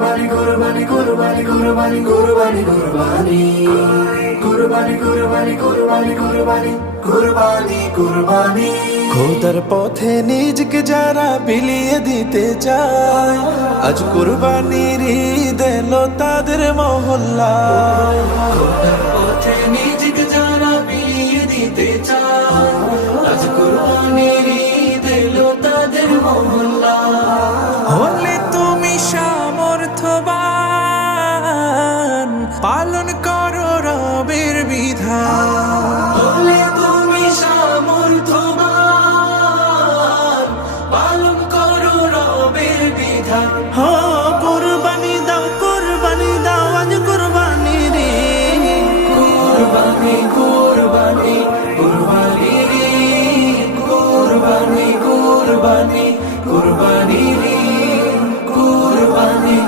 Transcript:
কুরবানি কুরবানি কুরবানি কুরবানি কুরবানি কুরবানি কুরবানি কুরবানি কুরবানি কুরবানি কুরবানি কুরবানি খোদার পথে নিজকে যারা বিলিয়ে দিতে চায়, আজ কুরবানির ঈদ এলো তাদের মহল্লায়। খোদার পথে নিজকে যারা বিলিয়ে দিতে চায়, আজ কুরবানির ঈদ এলো তাদের মহল্লায়। হলে তুমি সামর্থ্যবান, পালন করো রবের বিধান। হলে তুমি সামর্থ্যবান, পালন করো রবের বিধান। হো কুরবানি দাও আজ কুরবানির ঈদ। কুরবানি কুরবানি কুরবানি কুরবানি কুরবানি কুরবানি